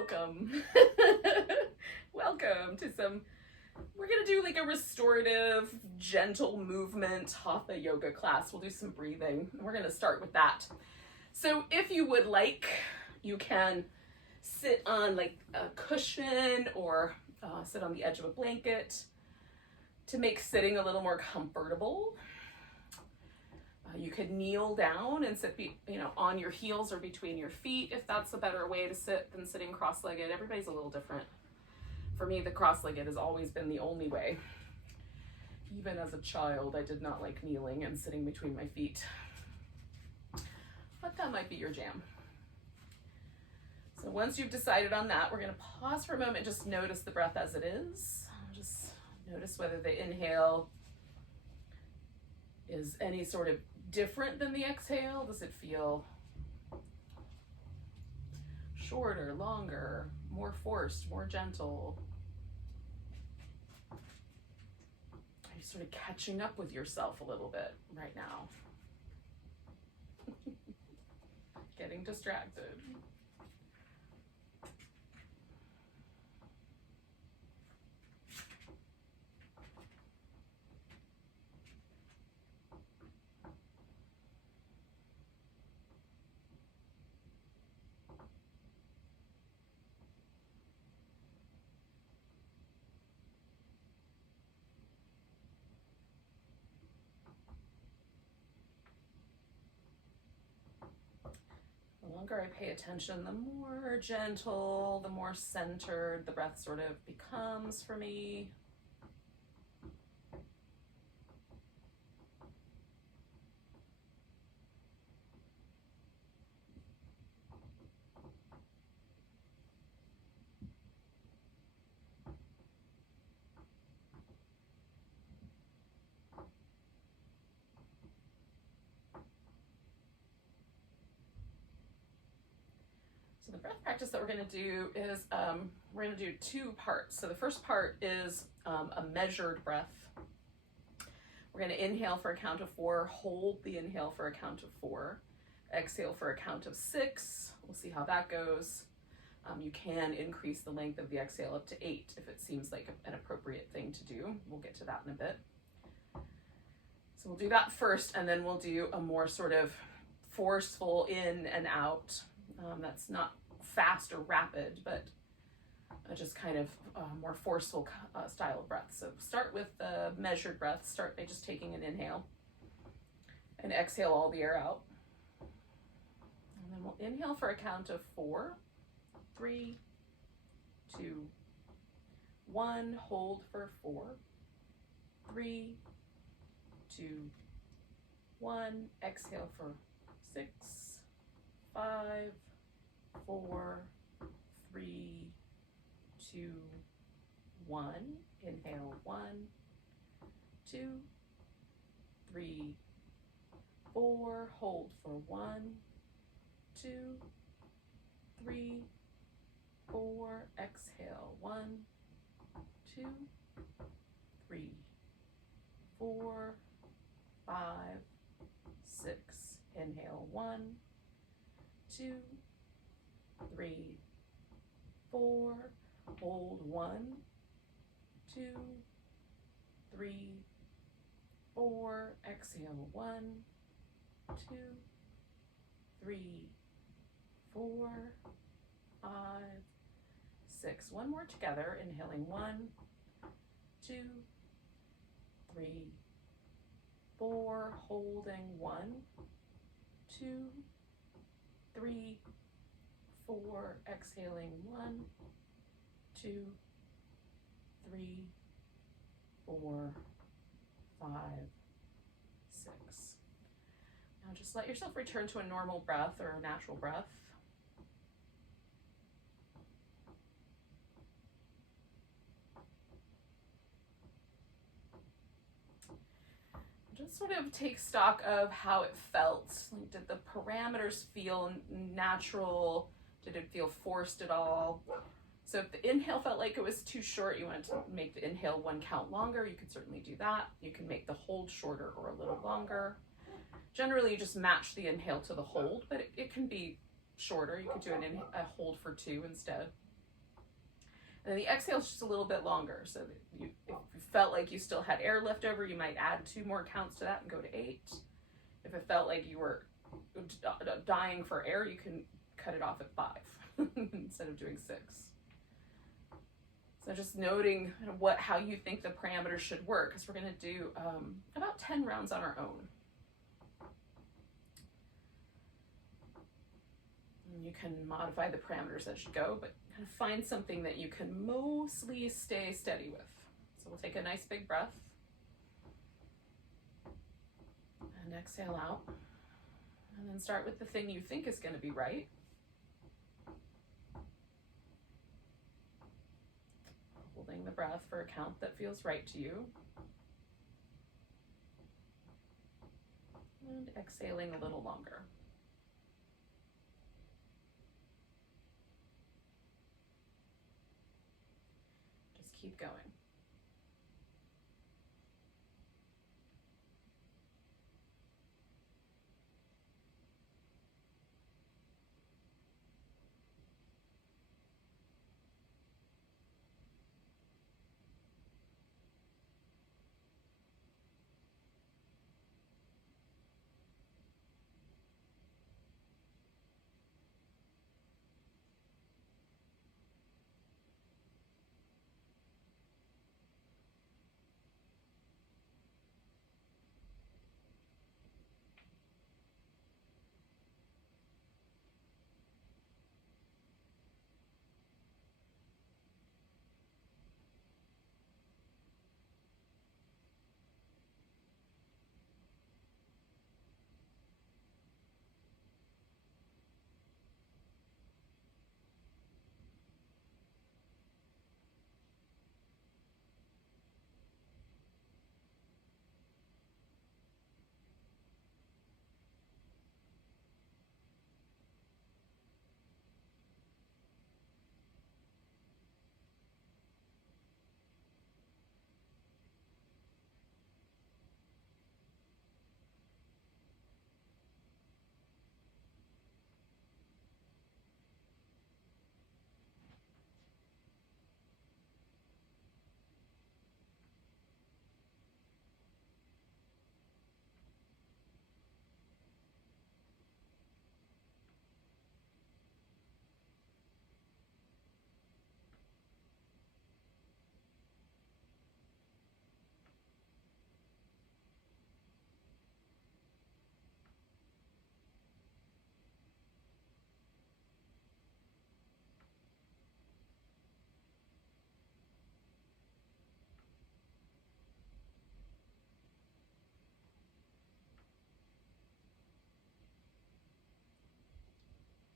welcome. Welcome to we're gonna do like a restorative, gentle movement Hatha yoga class. We'll do some breathing. We're gonna start with that. So if you would like, you can sit on like a cushion or sit on the edge of a blanket to make sitting a little more comfortable. You could kneel down and sit, on your heels or between your feet if that's a better way to sit than sitting cross-legged. Everybody's a little different. For me, the cross-legged has always been the only way. Even as a child, I did not like kneeling and sitting between my feet. But that might be your jam. So once you've decided on that, we're going to pause for a moment and just notice the breath as it is. Just notice whether the inhale is any sort of different than the exhale. Does it feel shorter, longer, more forced, more gentle? Are you sort of catching up with yourself a little bit right now? Getting distracted. The longer I pay attention, the more gentle, the more centered the breath sort of becomes for me. So the breath practice that we're going to do is we're going to do two parts. So the first part is a measured breath. We're going to inhale for a count of 4, hold the inhale for a count of 4, exhale for a count of 6. We'll see how that goes. You can increase the length of the exhale up to 8 if it seems like an appropriate thing to do. We'll get to that in a bit. So we'll do that first, and then we'll do a more sort of forceful in and out. That's not fast or rapid, but just kind of more forceful style of breath. So start with the measured breath. Start by just taking an inhale and exhale all the air out. And then we'll inhale for a count of 4, 3, 2, 1. Hold for 4, 3, 2, 1. Exhale for 6, 5, 4, 3, 2, 1. Inhale 1, 2, 3, 4. Hold for 1, 2, 3, 4. Exhale 1, 2, 3, 4, 5, 6. Inhale 1, 2, 3, 4. Hold 1, 2, 3, 4. Exhale 1, 2, 3, 4, 5, 6. One more together. Inhaling 1, 2, 3, 4. Holding 1, 2, 3, 4. Exhaling 1, 2, 3, 4, 5, 6. Now just let yourself return to a normal breath or a natural breath. Just sort of take stock of how it felt. Like, did the parameters feel natural? Did it feel forced at all? So if the inhale felt like it was too short, you wanted to make the inhale 1 count longer, you could certainly do that. You can make the hold shorter or a little longer. Generally, you just match the inhale to the hold, but it can be shorter. You could do a hold for 2 instead. And then the exhale is just a little bit longer. So that if you felt like you still had air left over, you might add 2 more counts to that and go to 8. If it felt like you were dying for air, you can cut it off at 5 instead of doing 6. So just noting how you think the parameters should work, because we're going to do about 10 rounds on our own. And you can modify the parameters as you go, but kind of find something that you can mostly stay steady with. So we'll take a nice big breath and exhale out. And then start with the thing you think is going to be right. Holding the breath for a count that feels right to you. And exhaling a little longer. Just keep going.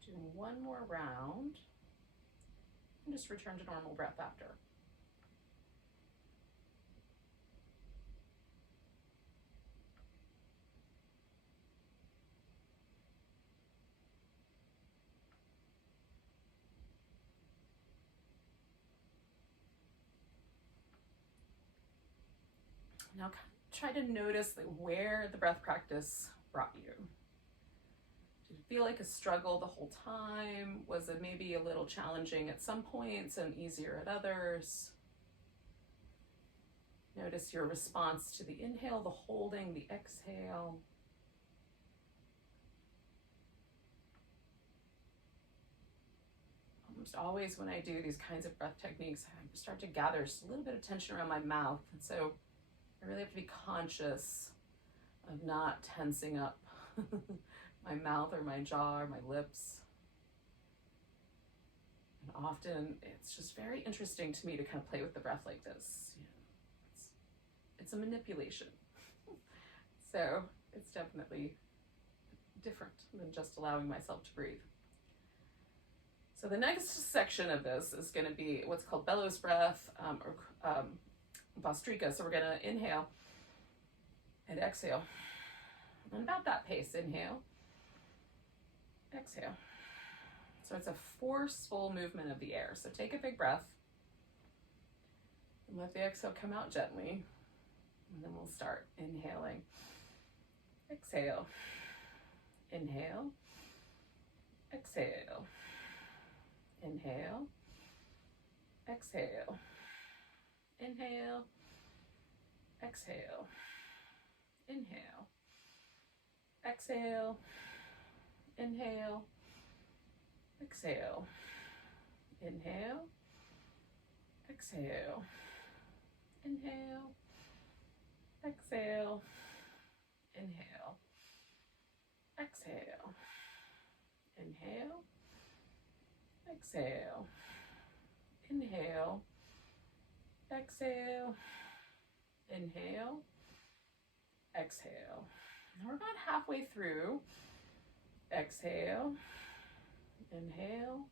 Doing one more round, and just return to normal breath after. Now try to notice where the breath practice brought you. Did it feel like a struggle the whole time? Was it maybe a little challenging at some points and easier at others? Notice your response to the inhale, the holding, the exhale. Almost always when I do these kinds of breath techniques, I start to gather just a little bit of tension around my mouth. And so I really have to be conscious of not tensing up my mouth or my jaw or my lips. And often it's just very interesting to me to kind of play with the breath like this. You know, it's a manipulation. So it's definitely different than just allowing myself to breathe. So the next section of this is going to be what's called Bellows Breath or Bastrika. So we're going to inhale and exhale. And about that pace, inhale, exhale. So it's a forceful movement of the air. So take a big breath and let the exhale come out gently. And then we'll start inhaling. Exhale. Inhale. Exhale. Inhale. exhale, inhale, exhale, inhale, exhale, inhale, exhale, inhale, exhale, inhale, exhale, inhale, exhale, inhale, exhale, inhale, exhale, inhale, exhale. And we're about halfway through. Exhale, inhale,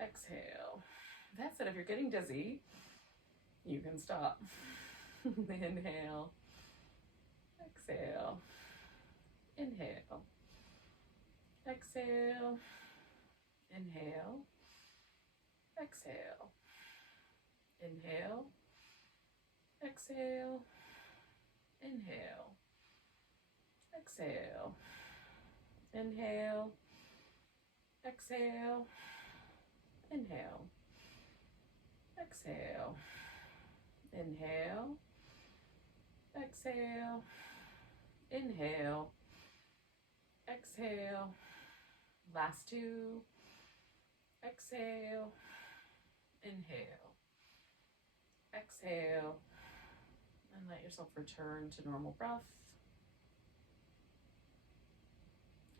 exhale. That's it. If you're getting dizzy, you can stop. Inhale, exhale, inhale, exhale, inhale, exhale, inhale, exhale, inhale, exhale, inhale, exhale, inhale, exhale, inhale, exhale, inhale, exhale, last two, exhale, inhale, exhale, and let yourself return to normal breath.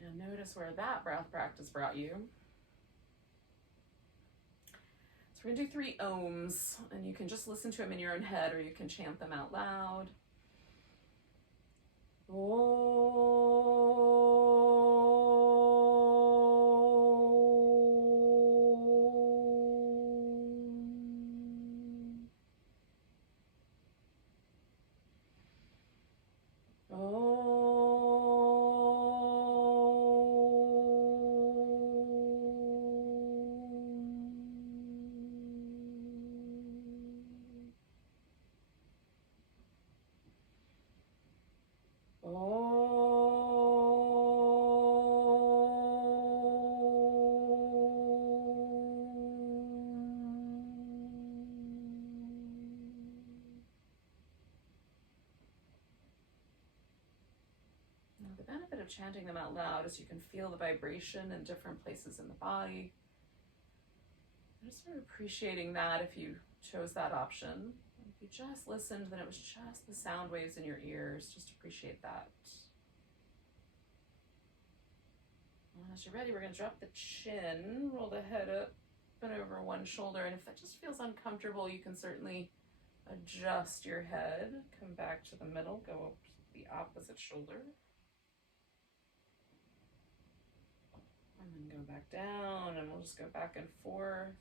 And notice where that breath practice brought you. So we're gonna do 3 ohms, and you can just listen to them in your own head, or you can chant them out loud. The benefit of chanting them out loud is you can feel the vibration in different places in the body. Just sort of appreciating that if you chose that option. If you just listened, then it was just the sound waves in your ears. Just appreciate that. And as you're ready, we're going to drop the chin, roll the head up and over one shoulder. And if that just feels uncomfortable, you can certainly adjust your head. Come back to the middle, go up the opposite shoulder. And then go back down, and we'll just go back and forth.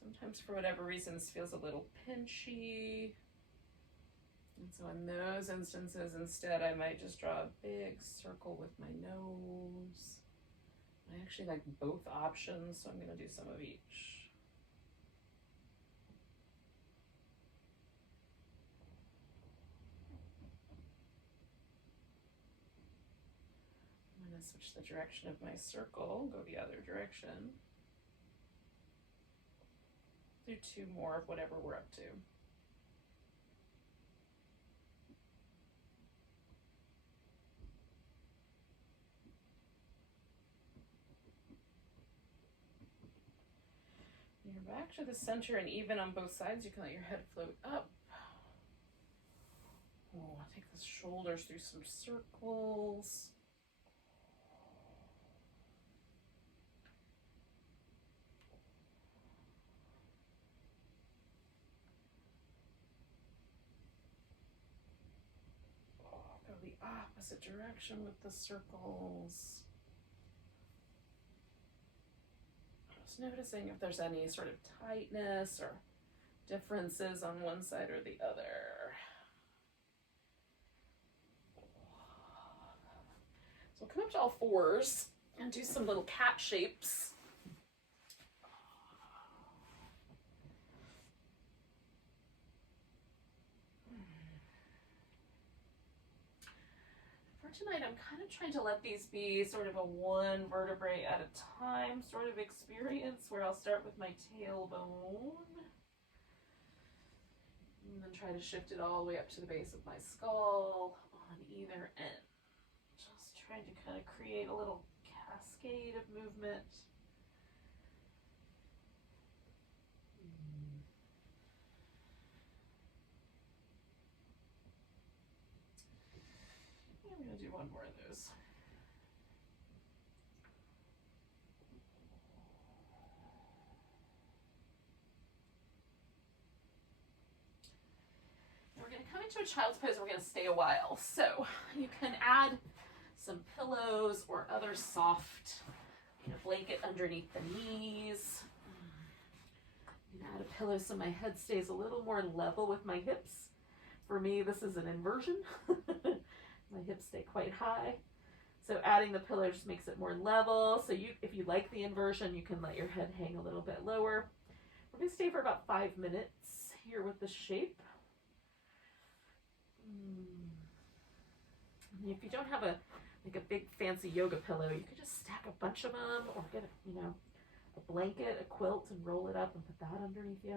Sometimes for whatever reason this feels a little pinchy. And so in those instances, instead, I might just draw a big circle with my nose. I actually like both options, so I'm going to do some of each. I'm going to switch the direction of my circle, go the other direction. Do 2 more of whatever we're up to. You're back to the center, and even on both sides, you can let your head float up. Oh, take the shoulders through some circles. Go the opposite direction with the circles. Just noticing if there's any sort of tightness or differences on one side or the other. So we'll come up to all fours and do some little cat shapes. For tonight, I'm kind I'm trying to let these be sort of a one vertebrae at a time sort of experience, where I'll start with my tailbone and then try to shift it all the way up to the base of my skull on either end. Just trying to kind of create a little cascade of movement. I'm going to do one more of those. We're going to come into a child's pose and we're going to stay a while. So you can add some pillows or other soft, blanket underneath the knees. You can add a pillow so my head stays a little more level with my hips. For me, this is an inversion. My hips stay quite high. So adding the pillow just makes it more level. So if you like the inversion, you can let your head hang a little bit lower. We're going to stay for about 5 minutes here with the shape. If you don't have a big fancy yoga pillow, you could just stack a bunch of them, or get a blanket, a quilt, and roll it up and put that underneath you.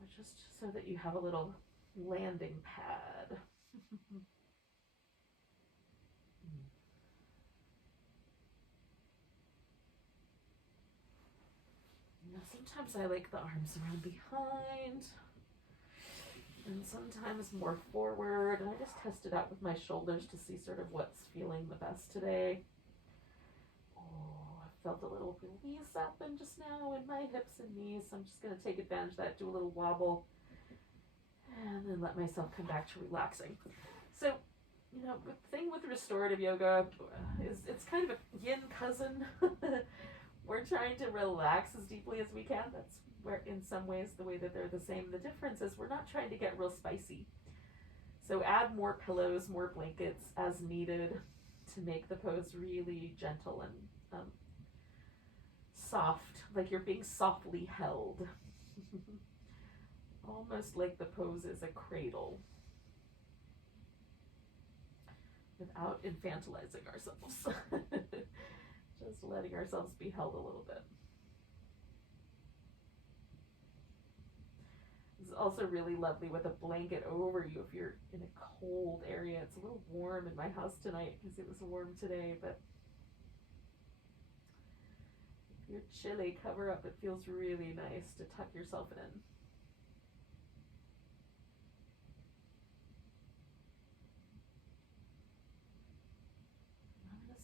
Or just so that you have a little landing pad. Now, sometimes I like the arms around behind, and sometimes more forward, and I just test it out with my shoulders to see sort of what's feeling the best today. Oh, I felt a little release happen just now in my hips and knees, so I'm just going to take advantage of that, do a little wobble, and then let myself come back to relaxing. So, the thing with restorative yoga is it's kind of a yin cousin. We're trying to relax as deeply as we can. That's where, in some ways, the way that they're the same. The difference is we're not trying to get real spicy. So add more pillows, more blankets as needed to make the pose really gentle and soft, like you're being softly held. Almost like the pose is a cradle, without infantilizing ourselves. Just letting ourselves be held a little bit. It's also really lovely with a blanket over you if you're in a cold area. It's a little warm in my house tonight because it was warm today, but if you're chilly, cover up. It feels really nice to tuck yourself in.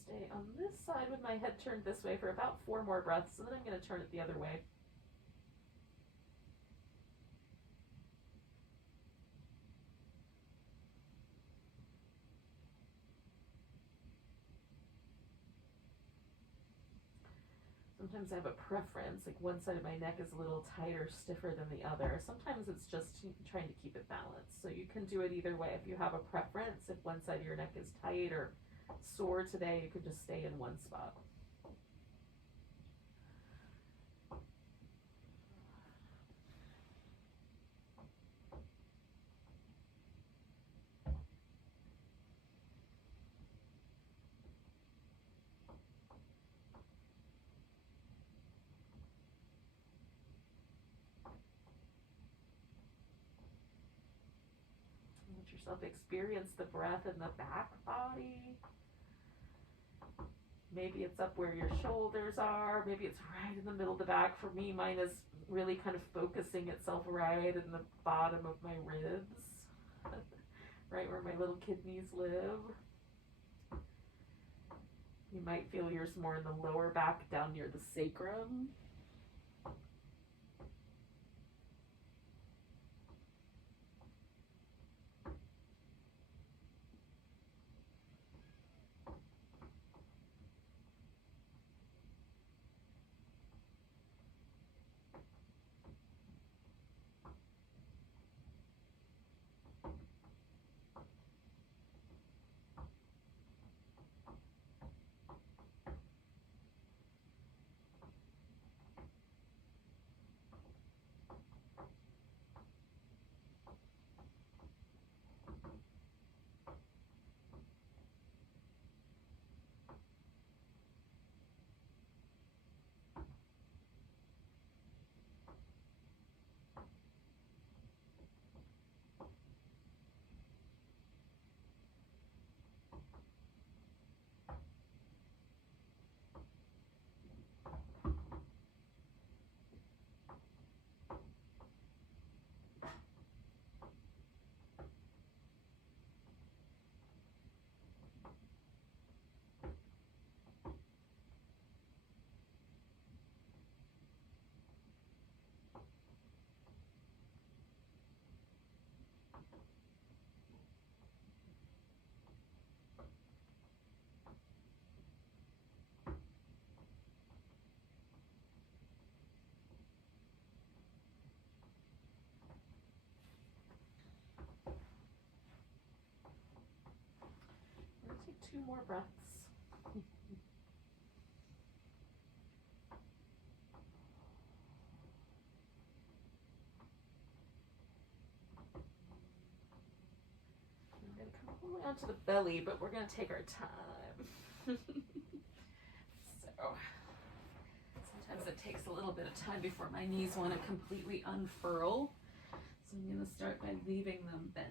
Stay on this side with my head turned this way for about 4 more breaths, and then I'm going to turn it the other way. Sometimes I have a preference, like one side of my neck is a little tighter, stiffer than the other. Sometimes it's just trying to keep it balanced. So you can do it either way. If you have a preference, if one side of your neck is tight or sore today, you could just stay in one spot. Let yourself experience the breath in the back body. Maybe it's up where your shoulders are. Maybe it's right in the middle of the back. For me, mine is really kind of focusing itself right in the bottom of my ribs, right where my little kidneys live. You might feel yours more in the lower back, down near the sacrum. 2 more breaths. We're going to come all the way onto the belly, but we're going to take our time. So sometimes it takes a little bit of time before my knees want to completely unfurl. So I'm going to start by leaving them bent.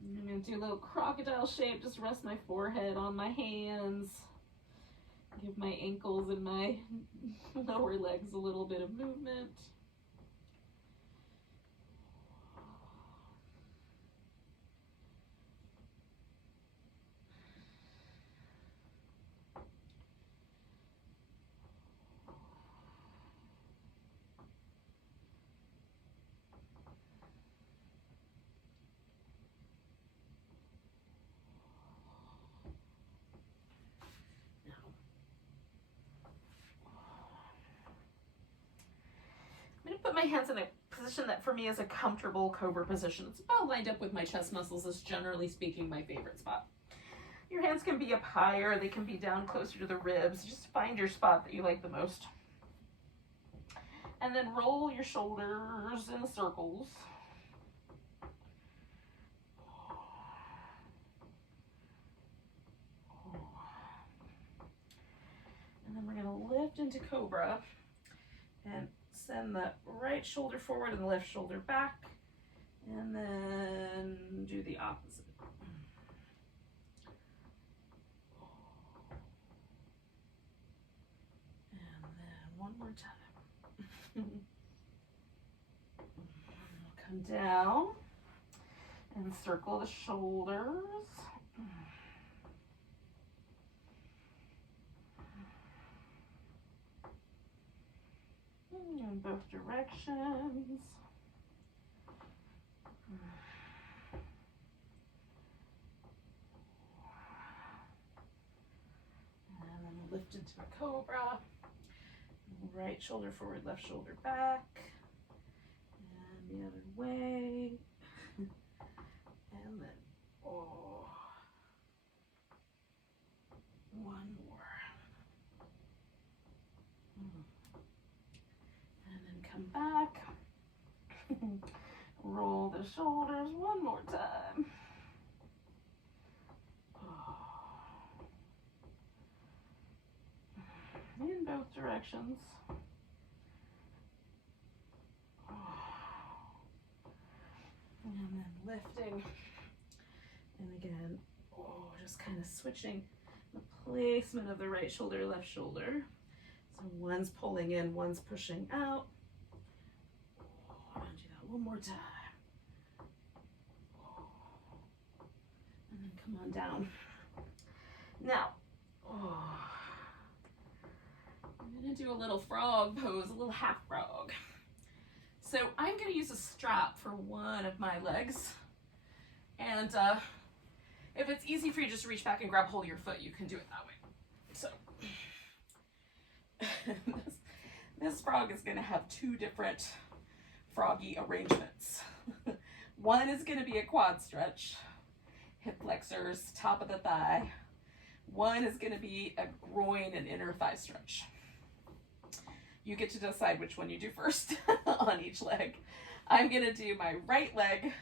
I'm going to do a little crocodile shape, just rest my forehead on my hands. Give my ankles and my lower legs a little bit of movement. Put my hands in a position that for me is a comfortable Cobra position. It's about lined up with my chest muscles, is generally speaking my favorite spot. Your hands can be up higher, they can be down closer to the ribs. Just find your spot that you like the most. And then roll your shoulders in circles. And then we're going to lift into Cobra and send the right shoulder forward and the left shoulder back, and then do the opposite. And then one more time. Come down and circle the shoulders. In both directions. And then lift into a Cobra. Right shoulder forward, left shoulder back. And the other way. And then, one more. Back, roll the shoulders one more time. In both directions. And then lifting. And again, just kind of switching the placement of the right shoulder, left shoulder. So one's pulling in, one's pushing out. One more time. And then come on down. Now, I'm going to do a little frog pose, a little half frog. So I'm going to use a strap for one of my legs. And if it's easy for you just to reach back and grab hold of your foot, you can do it that way. So this frog is going to have 2 different froggy arrangements. One is going to be a quad stretch, hip flexors, top of the thigh. One is going to be a groin and inner thigh stretch. You get to decide which one you do first on each leg. I'm going to do my right leg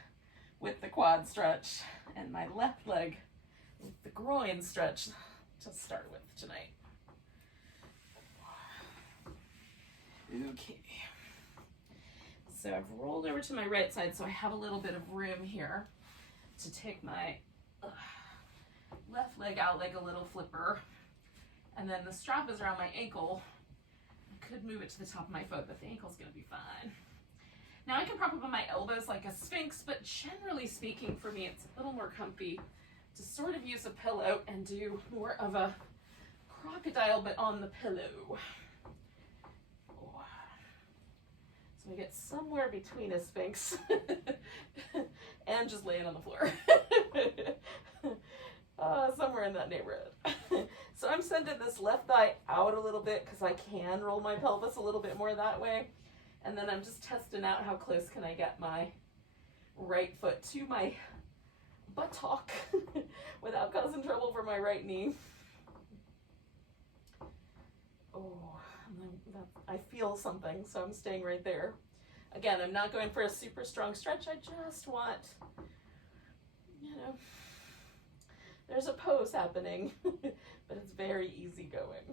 with the quad stretch and my left leg with the groin stretch to start with tonight. Okay. So I've rolled over to my right side, so I have a little bit of room here to take my left leg out like a little flipper. And then the strap is around my ankle. I could move it to the top of my foot, but the ankle's gonna be fine. Now I can prop up on my elbows like a sphinx, but generally speaking for me, it's a little more comfy to sort of use a pillow and do more of a crocodile, but on the pillow. So I get somewhere between a sphinx and just laying on the floor. Somewhere in that neighborhood. So I'm sending this left thigh out a little bit because I can roll my pelvis a little bit more that way. And then I'm just testing out how close can I get my right foot to my buttock without causing trouble for my right knee. Oh, I feel something, so I'm staying right there. Again, I'm not going for a super strong stretch. I just want, you know, there's a pose happening, but it's very easy going.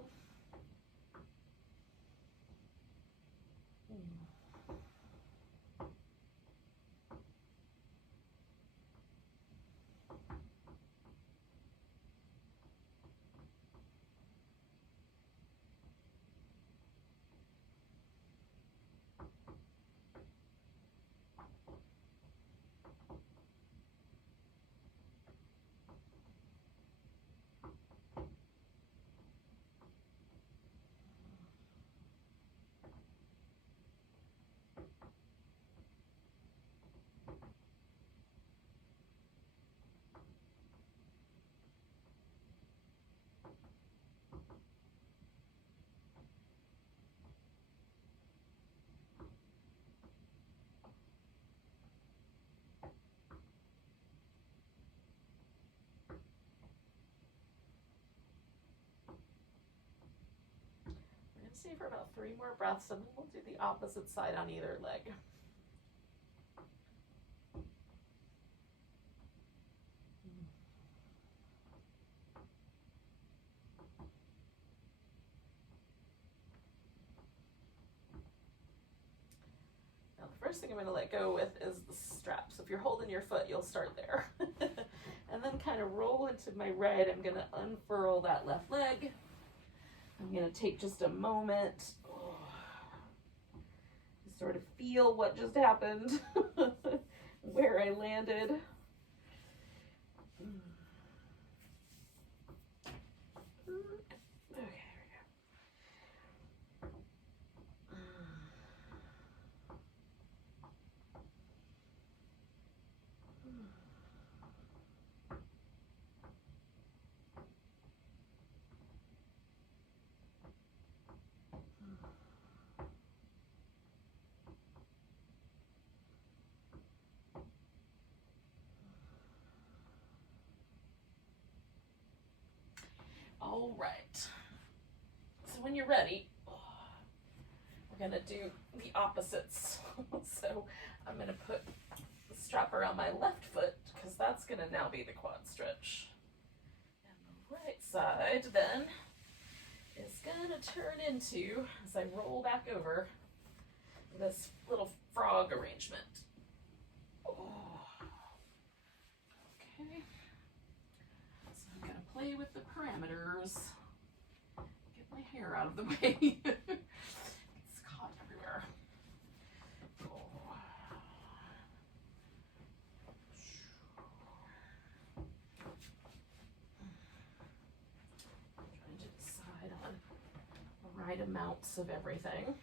See for about 3 more breaths, and then we'll do the opposite side on either leg. Now the first thing I'm going to let go with is the strap. So if you're holding your foot, you'll start there. And then kind of roll into my right. I'm going to unfurl that left leg. I'm going to take just a moment to sort of feel what just happened, where I landed. Okay, here we go. All right, so when you're ready, we're gonna do the opposites. So I'm gonna put the strap around my left foot because that's gonna now be the quad stretch. And the right side then is gonna turn into, as I roll back over, this little frog arrangement. Oh. Okay. So I'm gonna play with the parameters. Get my hair out of the way. It's caught everywhere. Oh. Trying to decide on the right amounts of everything.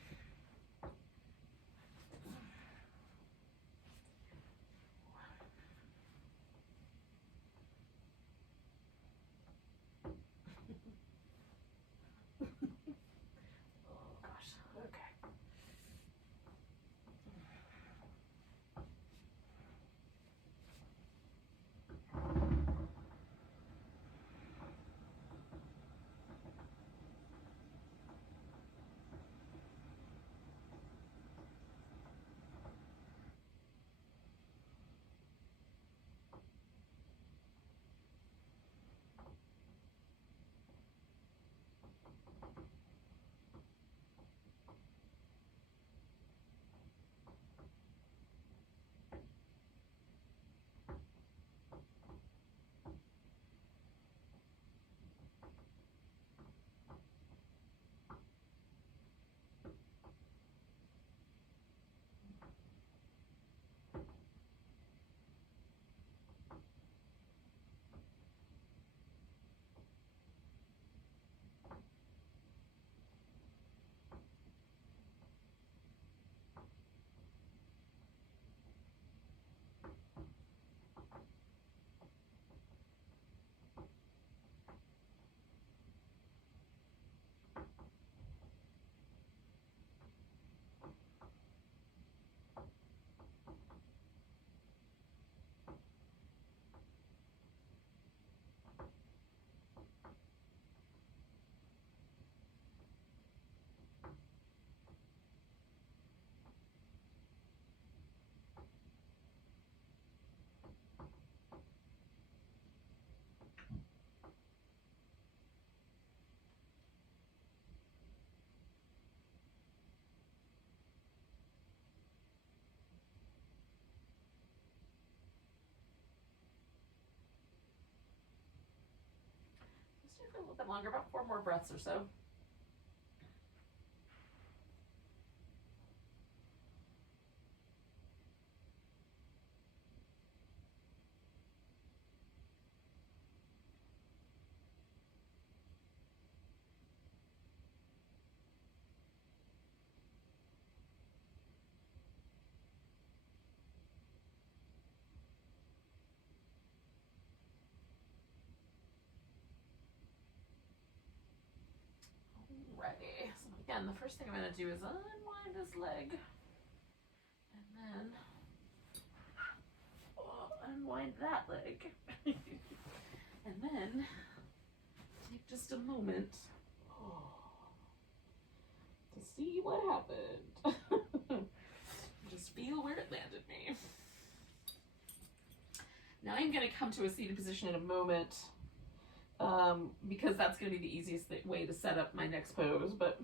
bit longer, about 4 more breaths or so. Alrighty, so again, the first thing I'm going to do is unwind this leg, and then unwind that leg, and then take just a moment to see what happened. Just feel where it landed me. Now I'm going to come to a seated position in a moment, because that's going to be the easiest way to set up my next pose, but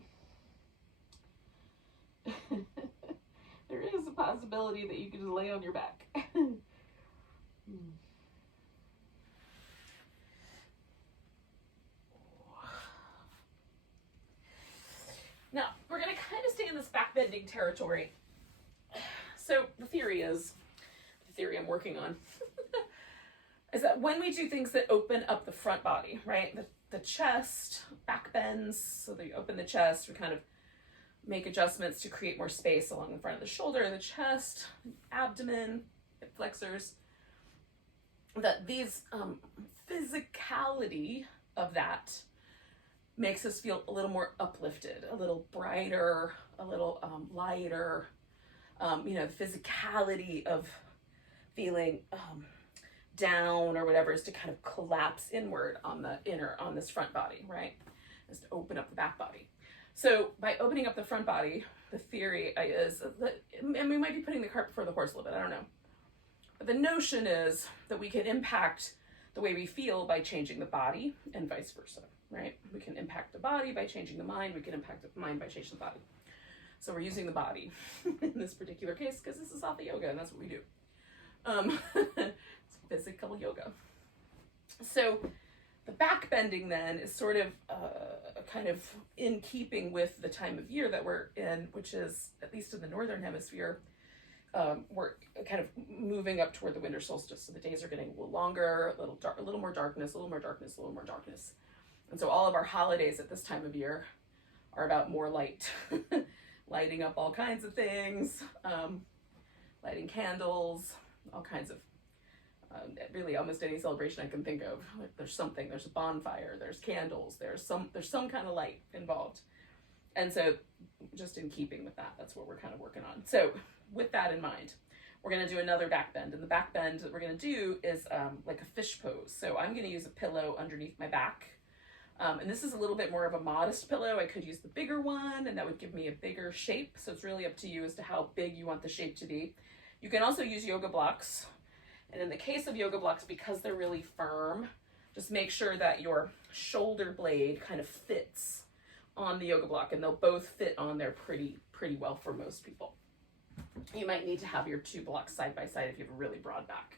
there is a possibility that you could just lay on your back. Now, we're going to kind of stay in this back bending territory. So the theory I'm working on, is that when we do things that open up the front body, right, the chest back bends, so that you open the chest, we kind of make adjustments to create more space along the front of the shoulder, the chest, abdomen, hip flexors, that these physicality of that makes us feel a little more uplifted, a little brighter, a little lighter. You know, the physicality of feeling down or whatever is to kind of collapse inward on this front body, right? Is to open up the back body. So by opening up the front body, the theory is that, and we might be putting the cart before the horse a little bit, I don't know. But the notion is that we can impact the way we feel by changing the body and vice versa, right? We can impact the body by changing the mind, we can impact the mind by changing the body. So we're using the body in this particular case because this is Hatha yoga and that's what we do. It's physical yoga. So the back bending then is sort of kind of in keeping with the time of year that we're in, which is, at least in the northern hemisphere, we're kind of moving up toward the winter solstice. So the days are getting a little longer, a little more darkness, a little more darkness, a little more darkness. And so all of our holidays at this time of year are about more light, lighting up all kinds of things, lighting candles, all kinds of, really almost any celebration I can think of. Like there's a bonfire, there's candles, there's some kind of light involved. And so just in keeping with that, that's what we're kind of working on. So with that in mind, we're going to do another back bend. And the back bend that we're going to do is like a fish pose. So I'm going to use a pillow underneath my back. And this is a little bit more of a modest pillow. I could use the bigger one and that would give me a bigger shape. So it's really up to you as to how big you want the shape to be. You can also use yoga blocks. And in the case of yoga blocks, because they're really firm, just make sure that your shoulder blade kind of fits on the yoga block, and they'll both fit on there pretty well for most people. You might need to have your 2 blocks side by side if you have a really broad back.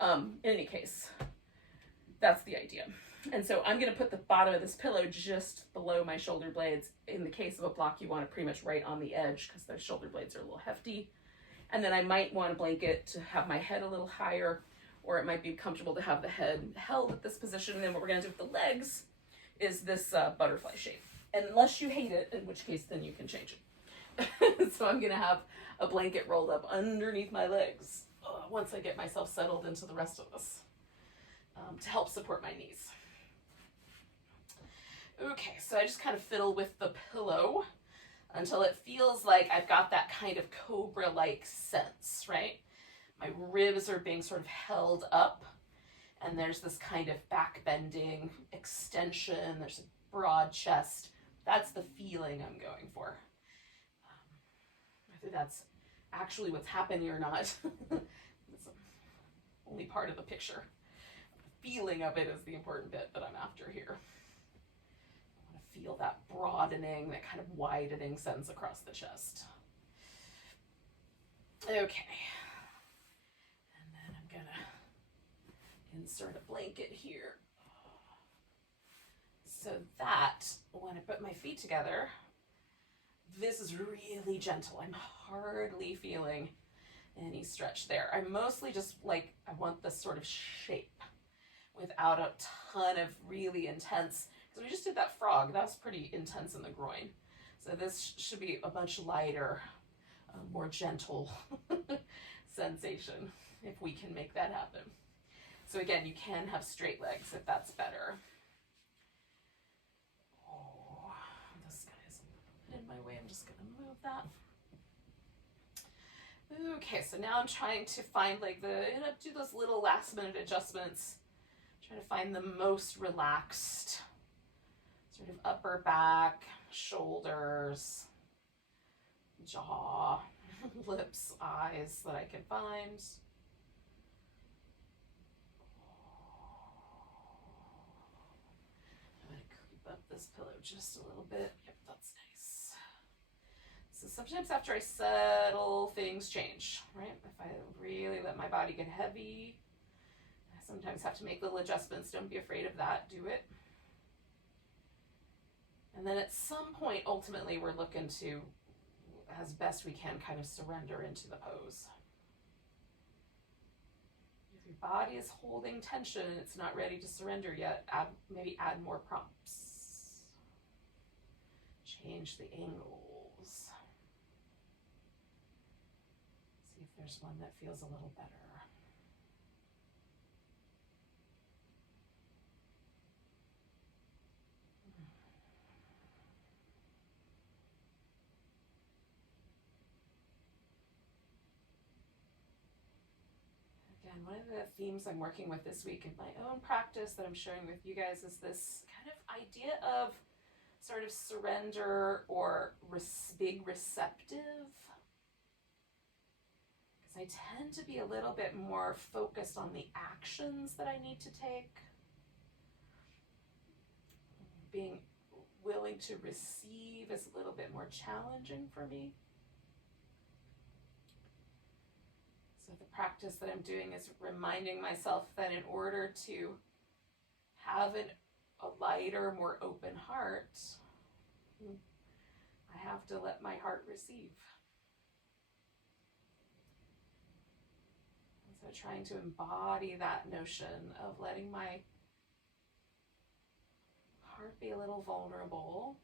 In any case, that's the idea. And so I'm going to put the bottom of this pillow just below my shoulder blades. In the case of a block, you want it pretty much right on the edge because those shoulder blades are a little hefty. And then I might want a blanket to have my head a little higher, or it might be comfortable to have the head held at this position. And then what we're going to do with the legs is this butterfly shape. Unless you hate it, in which case then you can change it. So I'm going to have a blanket rolled up underneath my legs once I get myself settled into the rest of this to help support my knees. Okay, so I just kind of fiddle with the pillow until it feels like I've got that kind of Cobra-like sense, right? My ribs are being sort of held up, and there's this kind of back bending extension. There's a broad chest. That's the feeling I'm going for. Whether that's actually what's happening or not, it's only part of the picture. The feeling of it is the important bit that I'm after here. Feel that broadening, that kind of widening sense across the chest. Okay. And then I'm gonna insert a blanket here. so that when I put my feet together, this is really gentle. I'm hardly feeling any stretch there. I mostly just like, I want this sort of shape without a ton of really intense, because we just did that frog, that was pretty intense in the groin. So this should be a much lighter, more gentle sensation, if we can make that happen. So again, you can have straight legs if that's better. Oh, this guy is in my way, I'm just gonna move that. Okay, so now I'm trying to find like do those little last minute adjustments. Try to find the most relaxed sort of upper back, shoulders, jaw, lips, eyes that I can find. I'm gonna creep up this pillow just a little bit. Yep, that's nice. So sometimes after I settle, things change, right? If I really let my body get heavy, I sometimes have to make little adjustments. Don't be afraid of that. Do it. And then at some point, ultimately, we're looking to, as best we can, kind of surrender into the pose. If your body is holding tension and it's not ready to surrender yet, maybe add more prompts. Change the angles. See if there's one that feels a little better. Again, one of the themes I'm working with this week in my own practice that I'm sharing with you guys is this kind of idea of sort of surrender or big receptive. Because I tend to be a little bit more focused on the actions that I need to take. Being willing to receive is a little bit more challenging for me. So the practice that I'm doing is reminding myself that in order to have a lighter, more open heart, I have to let my heart receive. And so trying to embody that notion of letting my heart be a little vulnerable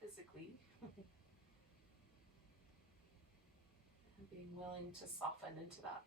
physically. And being willing to soften into that.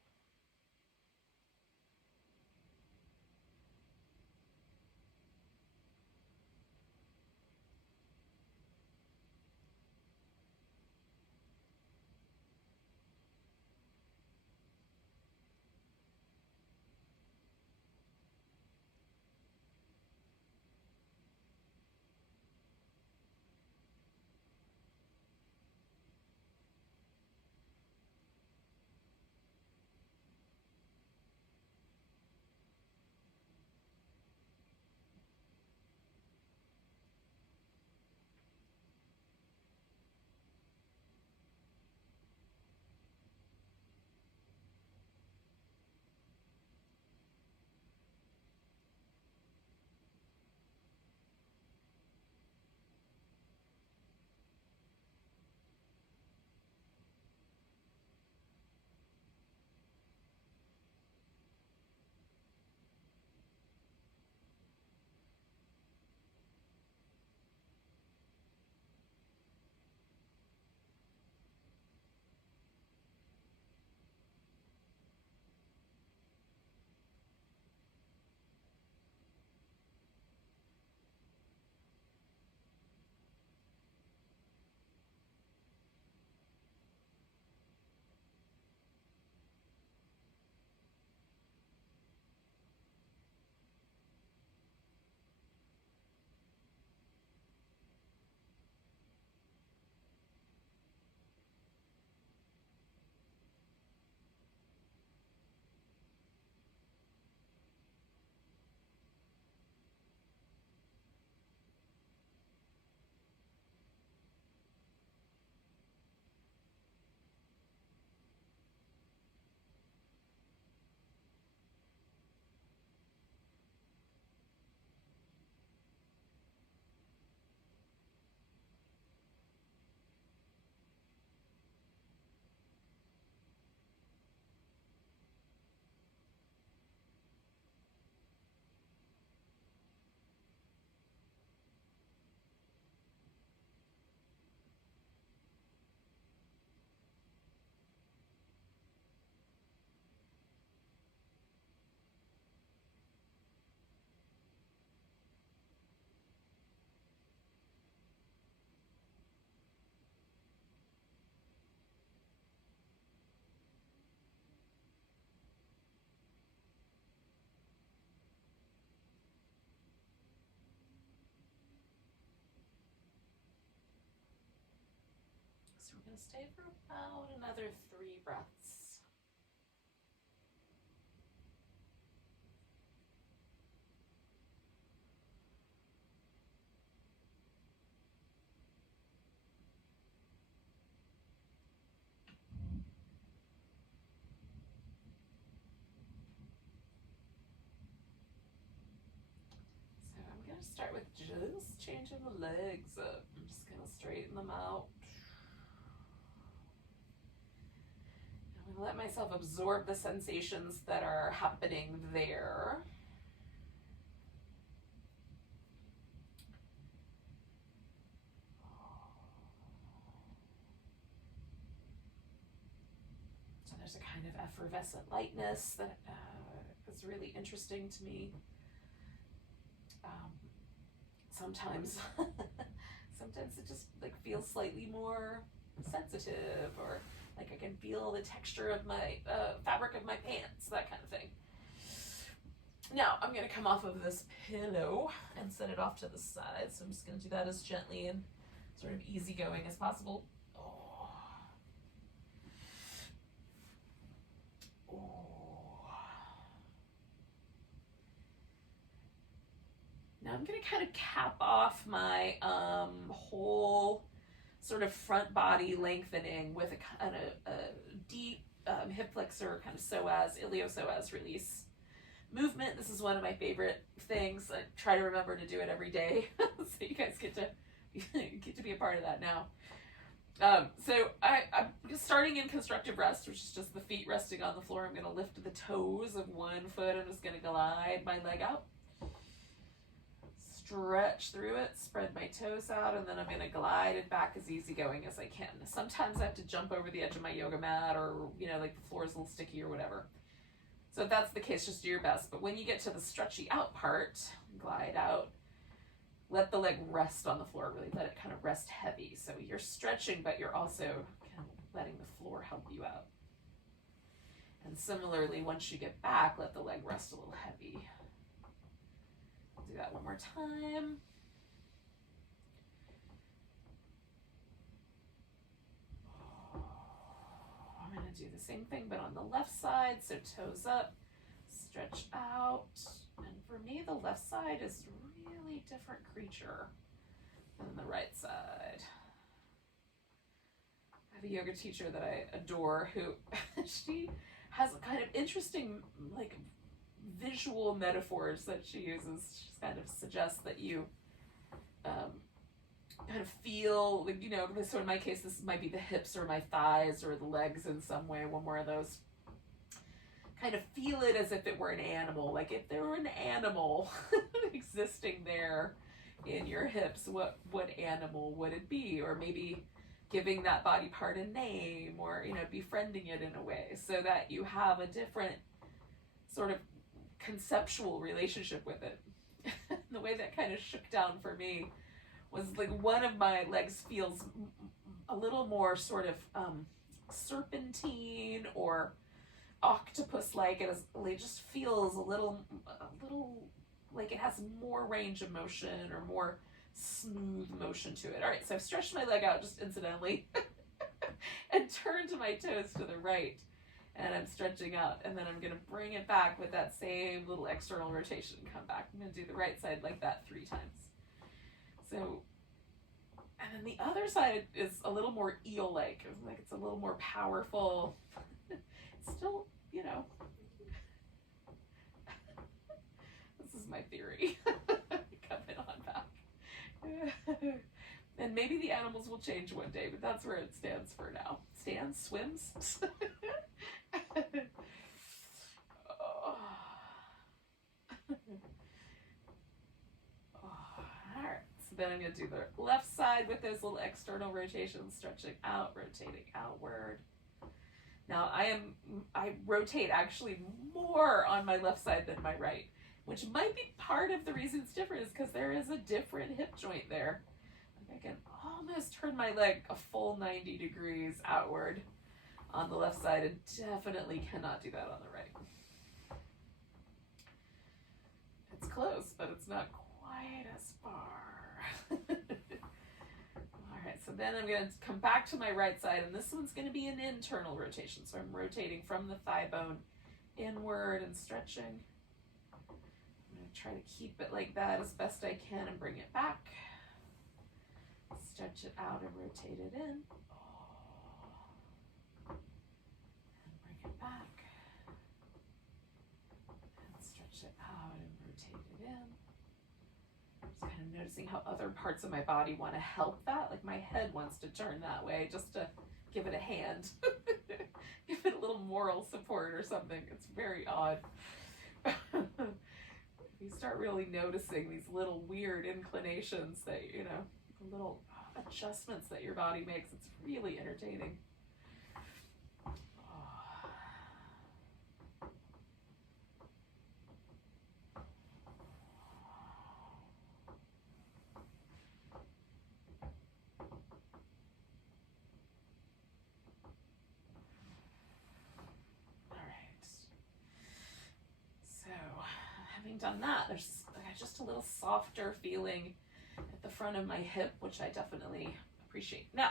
going to stay for about another 3 breaths. So I'm going to start with just changing the legs up. I'm just going to straighten them out. I'm going to let myself absorb the sensations that are happening there. So there's a kind of effervescent lightness that is really interesting to me. Sometimes it just like feels slightly more sensitive, or like I can feel the texture of my fabric of my pants, that kind of thing. Now I'm going to come off of this pillow and set it off to the side. So I'm just going to do that as gently and sort of easygoing as possible. Now I'm going to kind of cap off my whole sort of front body lengthening with a kind of deep hip flexor, kind of psoas, iliopsoas release movement. This is one of my favorite things. I try to remember to do it every day, so you guys get to be a part of that now. So I'm starting in constructive rest, which is just the feet resting on the floor. I'm going to lift the toes of one foot. I'm just going to glide my leg out. Stretch through it, spread my toes out, and then I'm going to glide it back as easygoing as I can. Sometimes I have to jump over the edge of my yoga mat, or, like the floor is a little sticky or whatever. So if that's the case, just do your best. But when you get to the stretchy out part, glide out, let the leg rest on the floor, really let it kind of rest heavy. So you're stretching, but you're also kind of letting the floor help you out. And similarly, once you get back, let the leg rest a little heavy. Do that one more time. I'm going to do the same thing, but on the left side. So toes up, stretch out. And for me, the left side is a really different creature than the right side. I have a yoga teacher that I adore who she has a kind of interesting, like, visual metaphors that she uses. She kind of suggests that you kind of feel, like, so in my case, this might be the hips or my thighs or the legs in some way, one more of those. Kind of feel it as if it were an animal. Like if there were an animal existing there in your hips, what animal would it be? Or maybe giving that body part a name, or, befriending it in a way so that you have a different sort of conceptual relationship with it. The way that kind of shook down for me was like one of my legs feels a little more sort of serpentine or octopus-like. It just feels a little like it has more range of motion or more smooth motion to it. All right, so I've stretched my leg out just incidentally and turned my toes to the right. And I'm stretching out, and then I'm going to bring it back with that same little external rotation. Come back. I'm going to do the right side like that 3 times. So, and then the other side is a little more eel-like. Like it's a little more powerful. It's still, this is my theory. Coming on back. And maybe the animals will change one day, but that's where it stands for now. Stands, swims. Alright, so then I'm going to do the left side with those little external rotations, stretching out, rotating outward. Now I rotate actually more on my left side than my right, which might be part of the reason it's different, is because there is a different hip joint there. Like I can almost turn my leg a full 90 degrees outward on the left side, and definitely cannot do that on the right. It's close, but it's not quite as far. All right, so then I'm going to come back to my right side, and this one's going to be an internal rotation. So I'm rotating from the thigh bone inward and stretching. I'm going to try to keep it like that as best I can and bring it back. Stretch it out and rotate it in. And bring it back. And stretch it out and rotate it in. Just kind of noticing how other parts of my body want to help that. Like my head wants to turn that way just to give it a hand. Give it a little moral support or something. It's very odd. You start really noticing these little weird inclinations that, you know, little adjustments that your body makes. It's really entertaining. Having done that, there's just a little softer feeling at the front of my hip, which I definitely appreciate. Now,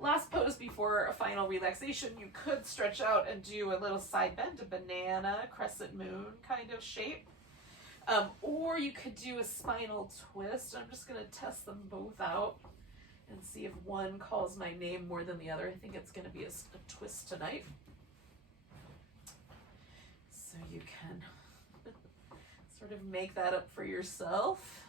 last pose before a final relaxation, you could stretch out and do a little side bend, a banana, crescent moon kind of shape. Or you could do a spinal twist. I'm just going to test them both out and see if one calls my name more than the other. I think it's going to be a twist tonight. So you can sort of make that up for yourself.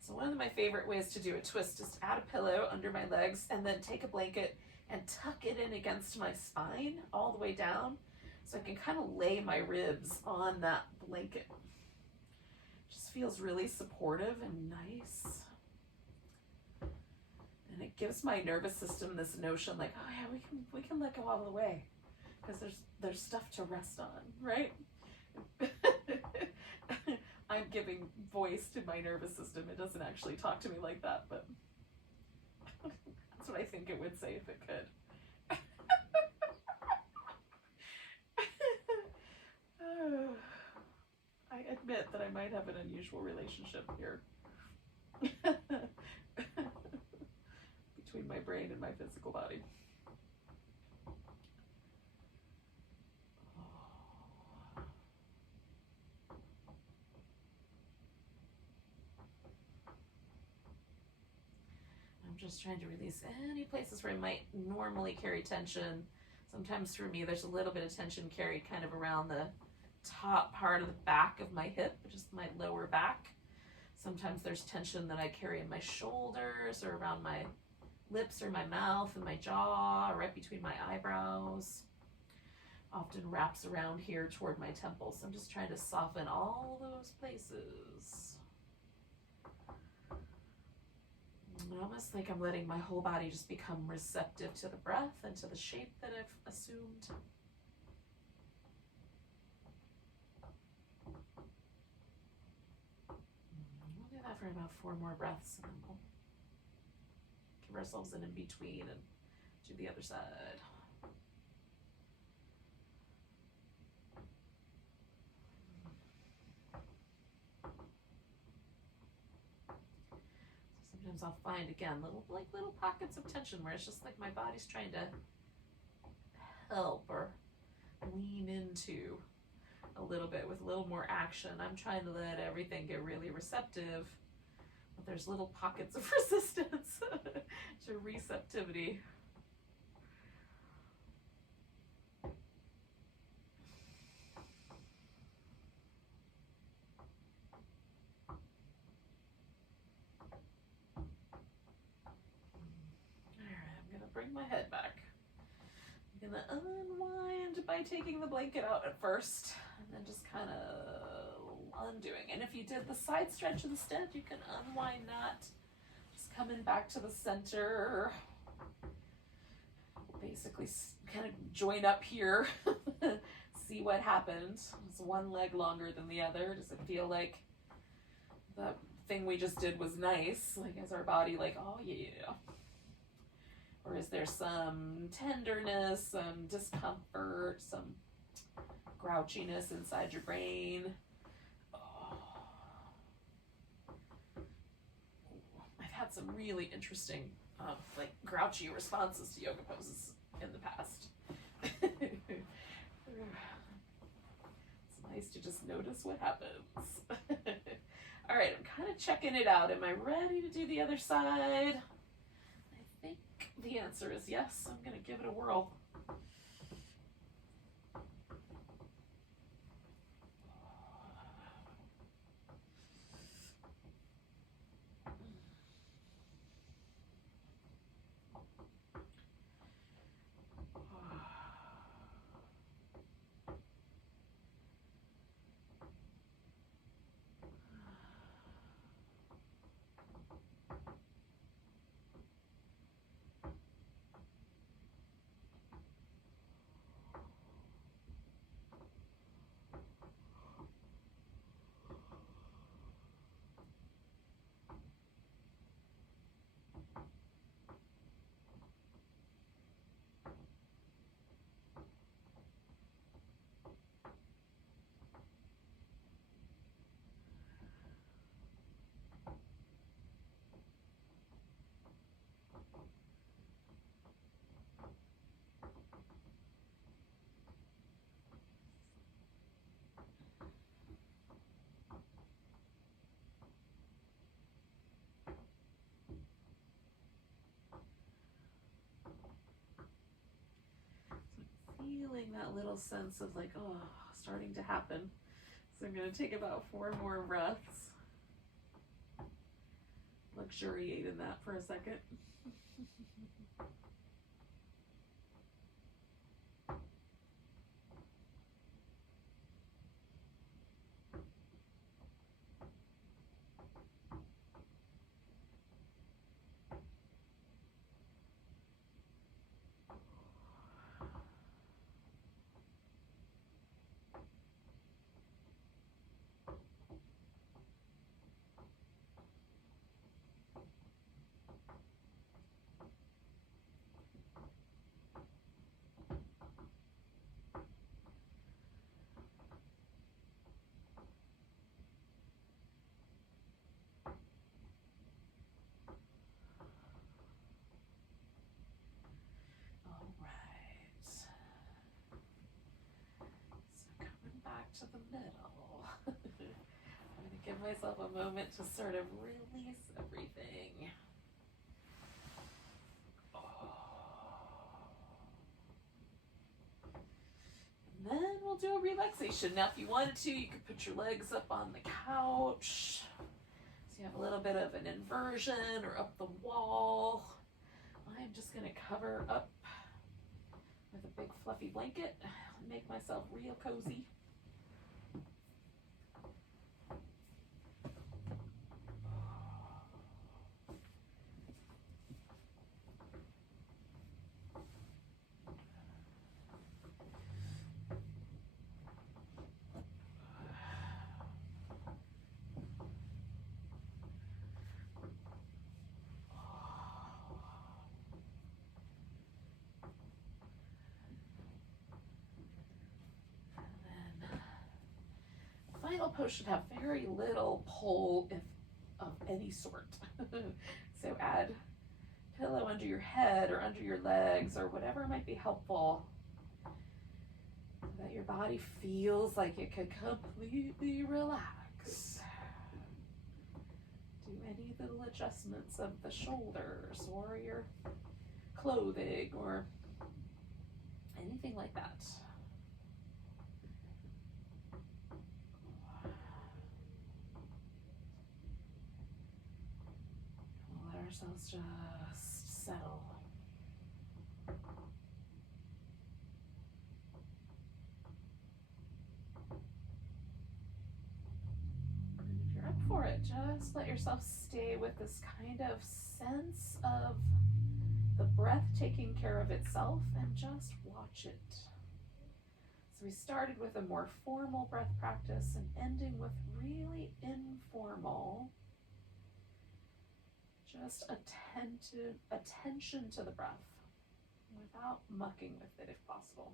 So one of my favorite ways to do a twist is to add a pillow under my legs and then take a blanket and tuck it in against my spine all the way down so I can kind of lay my ribs on that blanket. Just feels really supportive and nice. And it gives my nervous system this notion like, oh yeah, we can let go all the way. Because there's stuff to rest on, right? I'm giving voice to my nervous system. It doesn't actually talk to me like that, but that's what I think it would say if it could. I admit that I might have an unusual relationship here between my brain and my physical body. I'm just trying to release any places where I might normally carry tension. Sometimes for me, there's a little bit of tension carried kind of around the top part of the back of my hip, which is my lower back. Sometimes there's tension that I carry in my shoulders or around my lips or my mouth and my jaw, or right between my eyebrows. Often wraps around here toward my temples. So I'm just trying to soften all those places. Almost like I'm letting my whole body just become receptive to the breath and to the shape that I've assumed. We'll do that for about 4 more breaths, and then we'll give ourselves an in-between and do the other side. Sometimes I'll find, again, little pockets of tension where it's just like my body's trying to help or lean into a little bit with a little more action. I'm trying to let everything get really receptive, but there's little pockets of resistance to receptivity. Bring my head back. I'm gonna unwind by taking the blanket out at first, and then just kind of undoing. And if you did the side stretch instead, you can unwind that. Just coming back to the center. Basically kind of join up here. See what happens. Is one leg longer than the other? Does it feel like the thing we just did was nice? Like, is our body like, oh yeah? Or is there some tenderness, some discomfort, some grouchiness inside your brain? Oh. had some really interesting, like grouchy responses to yoga poses in the past. It's nice to just notice what happens. All right, I'm kind of checking it out. Am I ready to do the other side? I think the answer is yes. I'm going to give it a whirl. Feeling that little sense of like, oh, starting to happen. So I'm going to take about 4 more breaths. Luxuriate in that for a second. To the middle. I'm going to give myself a moment to sort of release everything. And then we'll do a relaxation. Now, if you wanted to, you could put your legs up on the couch. So you have a little bit of an inversion or up the wall. I'm just going to cover up with a big fluffy blanket and make myself real cozy. Final pose should have very little pull of any sort. So add pillow under your head or under your legs or whatever might be helpful so that your body feels like it could completely relax. Do any little adjustments of the shoulders or your clothing or anything like that. Let ourselves just settle. And if you're up for it, just let yourself stay with this kind of sense of the breath taking care of itself and just watch it. So we started with a more formal breath practice and ending with really informal. Just attention to the breath without mucking with it if possible.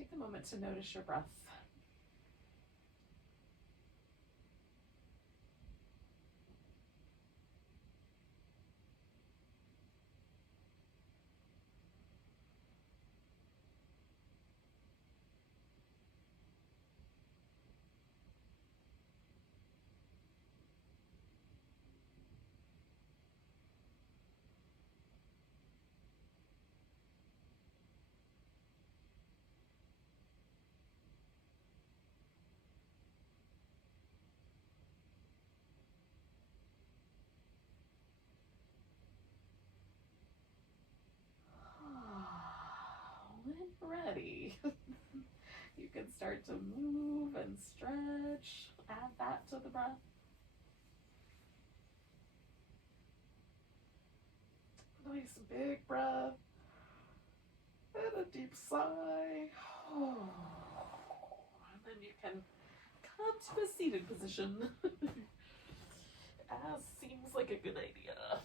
take a moment to notice your breath. When ready, you can start to move and stretch. Add that to the breath. Nice big breath and a deep sigh. And then you can come to a seated position, as seems like a good idea.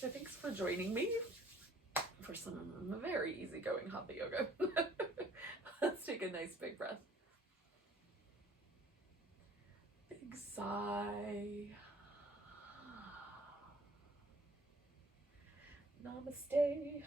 So thanks for joining me for some very easygoing Hatha yoga. Let's take a nice big breath. Big sigh. Namaste.